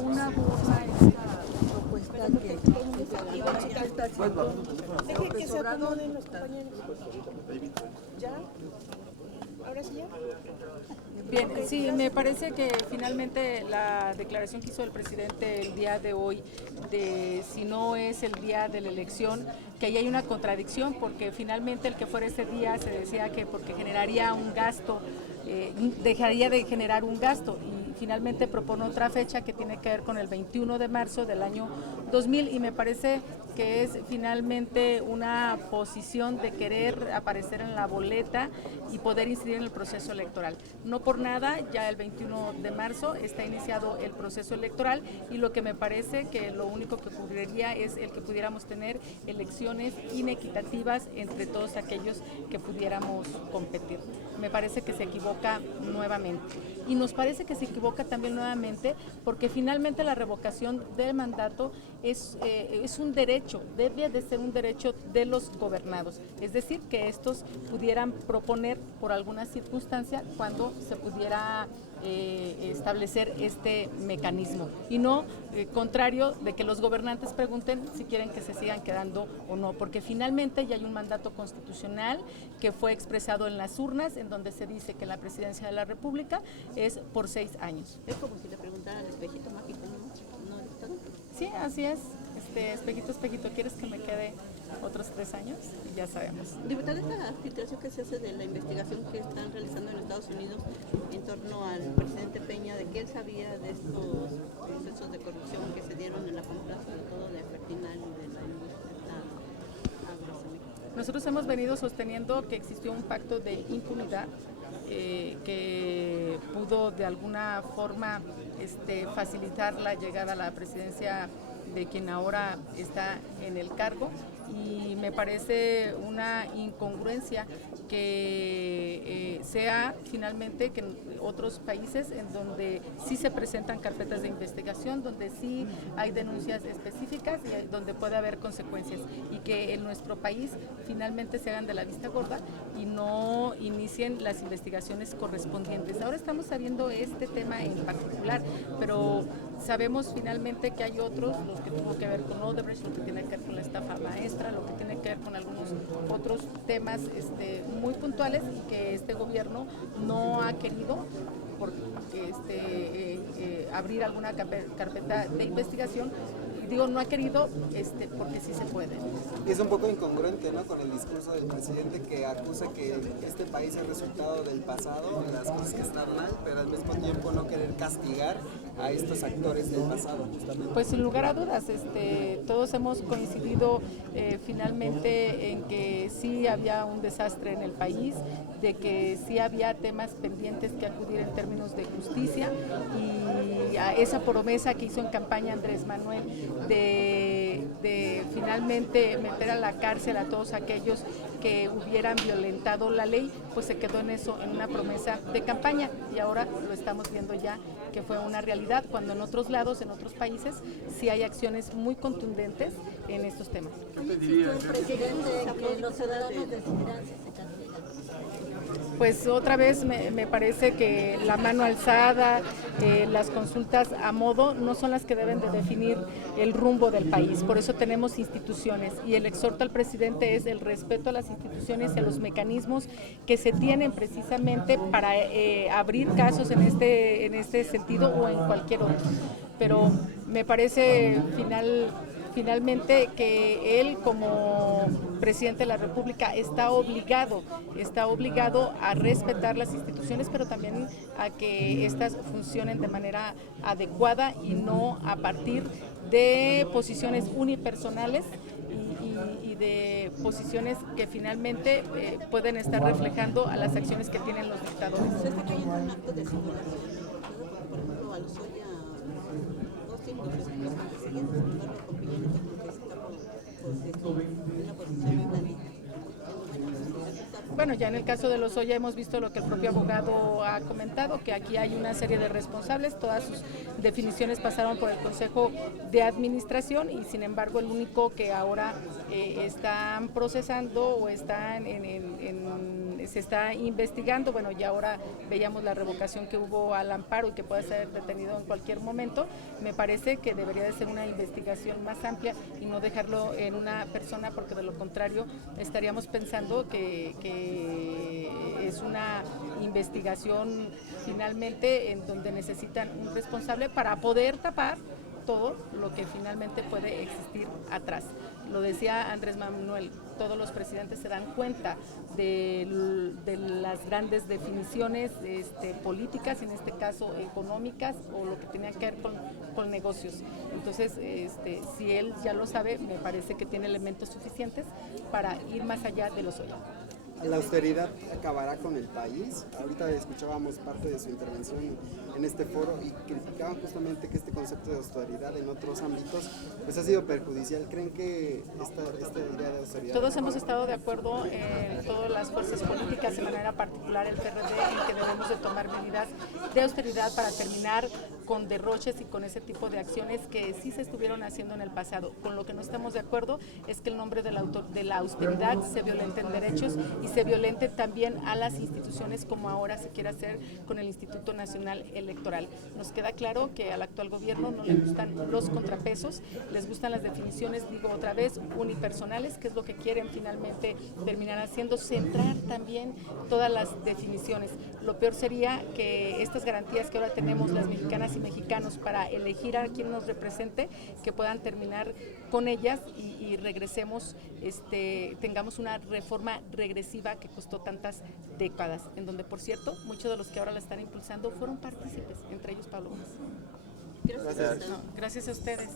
una burla esta propuesta que la chica está haciendo. Deje que se acomoden los compañeros. ¿Ya? ¿Ahora sí ya? Bien, sí, me parece que finalmente la declaración que hizo el presidente el día de hoy, de si no es el día de la elección, que ahí hay una contradicción, porque finalmente el que fuera ese día se decía que porque generaría un gasto, dejaría de generar un gasto, y finalmente propone otra fecha que tiene que ver con el 21 de marzo del año 2000, y me parece que es finalmente una posición de querer aparecer en la boleta y poder incidir en el proceso electoral. No por nada, ya el 21 de marzo está iniciado el proceso electoral, y lo que me parece que lo único que ocurriría es el que pudiéramos tener elecciones inequitativas entre todos aquellos que pudiéramos competir. Me parece que se equivoca nuevamente, y nos parece que se equivoca también nuevamente porque finalmente la revocación del mandato es un derecho, debe de ser un derecho de los gobernados, es decir, que estos pudieran proponer por alguna circunstancia cuando se pudiera establecer este mecanismo, y no contrario de que los gobernantes pregunten si quieren que se sigan quedando o no, porque finalmente ya hay un mandato constitucional que fue expresado en las urnas, en donde se dice que la presidencia de la República es por 6 años. Es como si le preguntaran al espejito mágico, ¿no, dictado? Sí, así es. Espejito, espejito, ¿quieres que me quede otros 3 años? Y ya sabemos. Diputada, esta filtración que se hace de la investigación que están realizando en Estados Unidos en torno al presidente Peña, de que él sabía de estos procesos de corrupción que se dieron en la compra, sobre todo de Fertinal y de la industria agroalimentaria. Nosotros hemos venido sosteniendo que existió un pacto de impunidad que pudo de alguna forma facilitar la llegada a la presidencia de quien ahora está en el cargo, y me parece una incongruencia que sea finalmente que en otros países en donde sí se presentan carpetas de investigación, donde sí hay denuncias específicas y donde puede haber consecuencias, y que en nuestro país finalmente se hagan de la vista gorda y no inicien las investigaciones correspondientes. Ahora estamos sabiendo este tema en particular, pero sabemos finalmente que hay otros, los que tuvo que ver con Odebrecht, lo que tiene que ver con la estafa maestra, lo que tiene que ver con algunos otros temas muy puntuales, y que este gobierno no ha querido abrir alguna carpeta de investigación. Digo, no ha querido porque sí se puede. Y es un poco incongruente, ¿no?, con el discurso del presidente, que acusa que este país es resultado del pasado, las cosas que están mal, pero al mismo tiempo no querer castigar a estos actores del pasado, justamente. Pues sin lugar a dudas, todos hemos coincidido finalmente en que sí había un desastre en el país, de que sí había temas pendientes que acudir en términos de justicia, y a esa promesa que hizo en campaña Andrés Manuel de finalmente meter a la cárcel a todos aquellos que hubieran violentado la ley, pues se quedó en eso, en una promesa de campaña, y ahora lo estamos viendo ya que fue una realidad, cuando en otros lados, en otros países, sí hay acciones muy contundentes en estos temas. ¿Qué diría el presidente que los ciudadanos decidirán si se castigan? Pues otra vez me parece que la mano alzada, las consultas a modo, no son las que deben de definir el rumbo del país. Por eso tenemos instituciones, y el exhorto al presidente es el respeto a las instituciones y a los mecanismos que se tienen precisamente para abrir casos en este sentido o en cualquier otro. Pero me parece finalmente que él, como presidente de la República, está obligado a respetar las instituciones, pero también a que éstas funcionen de manera adecuada y no a partir de posiciones unipersonales y de posiciones que finalmente pueden estar reflejando a las acciones que tienen los dictadores. ¿Se está cayendo un acto de simulación, por ejemplo, a Lozoya, dos tiempos que siguen, sin embargo, con Peña Nieto, porque está por una posición de Bueno, ya en el caso de Lozoya hemos visto lo que el propio abogado ha comentado, que aquí hay una serie de responsables, todas sus definiciones pasaron por el Consejo de Administración, y sin embargo el único que ahora están procesando o están se está investigando. Bueno, ya ahora veíamos la revocación que hubo al amparo y que puede ser detenido en cualquier momento. Me parece que debería de ser una investigación más amplia y no dejarlo en una persona, porque de lo contrario estaríamos pensando que es una investigación finalmente en donde necesitan un responsable para poder tapar todo lo que finalmente puede existir atrás. Lo decía Andrés Manuel, todos los presidentes se dan cuenta de las grandes definiciones políticas, en este caso económicas, o lo que tenía que ver con negocios. Entonces, si él ya lo sabe, me parece que tiene elementos suficientes para ir más allá de lo suyo. ¿La austeridad acabará con el país? Ahorita escuchábamos parte de su intervención en este foro y criticaban justamente que este concepto de austeridad en otros ámbitos pues ha sido perjudicial. ¿Creen que esta idea de austeridad? Todos hemos estado de acuerdo, todas las fuerzas políticas, de manera particular el PRD, en que debemos de tomar medidas de austeridad para terminar con derroches y con ese tipo de acciones que sí se estuvieron haciendo en el pasado. Con lo que no estamos de acuerdo es que el nombre de la austeridad se violenten derechos y se violente también a las instituciones, como ahora se quiere hacer con el Instituto Nacional Electoral. Nos queda claro que al actual gobierno no le gustan los contrapesos, les gustan las definiciones, digo otra vez, unipersonales, que es lo que quieren finalmente terminar haciendo, centrar también todas las definiciones. Lo peor sería que estas garantías que ahora tenemos las mexicanas y mexicanos para elegir a quien nos represente, que puedan terminar con ellas y regresemos, tengamos una reforma regresiva que costó tantas décadas, en donde, por cierto, muchos de los que ahora la están impulsando fueron partícipes, entre ellos Pablo Gómez. Gracias. Gracias a ustedes.